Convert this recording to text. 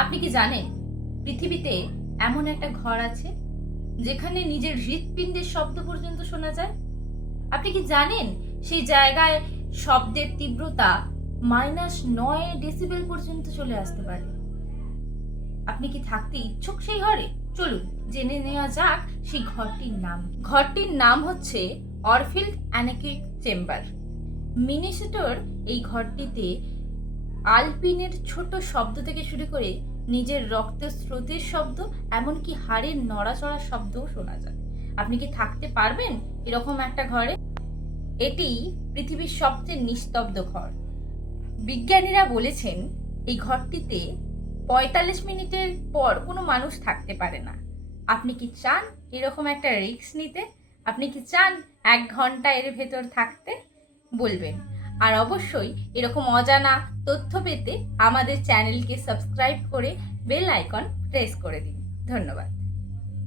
আপনি কি জানেন পৃথিবীতে এমন একটা ঘর আছে যেখানে নিজের হৃৎপিণ্ডের শব্দ পর্যন্ত শোনা যায়? আপনি কি জানেন সেই জায়গায় শব্দের তীব্রতা -9 ডেসিবেল পর্যন্ত চলে আসতে পারে? আপনি কি থাকতে ইচ্ছুক সেই ঘরে? চলুন জেনে নেওয়া যাক সেই ঘরটির নাম। ঘরটির নাম হচ্ছে অরফিল্ড অ্যানেকিক চেম্বার। মিনেসোটার এই ঘরটিতে আলপিনের ছোট শব্দ থেকে শুরু করে নিজের রক্তের স্রোতের শব্দ, এমনকি হাড়ের নড়াচড়ার শব্দও শোনা যায়। আপনি কি থাকতে পারবেন এরকম একটা ঘরে? এটি পৃথিবীর সবচেয়ে নিস্তব্ধ ঘর। বিজ্ঞানীরা বলেছেন এই ঘরটিতে ৪৫ মিনিটের পর কোনো মানুষ থাকতে পারে না। আপনি কি চান এরকম একটা রিস্ক নিতে? আপনি কি চান ১ ঘন্টা এর ভেতর থাকতে? বলবেন। আর অবশ্যই এরকম অজানা তথ্য পেতে আমাদের চ্যানেলকে সাবস্ক্রাইব করে বেল আইকন প্রেস করে দিন। ধন্যবাদ।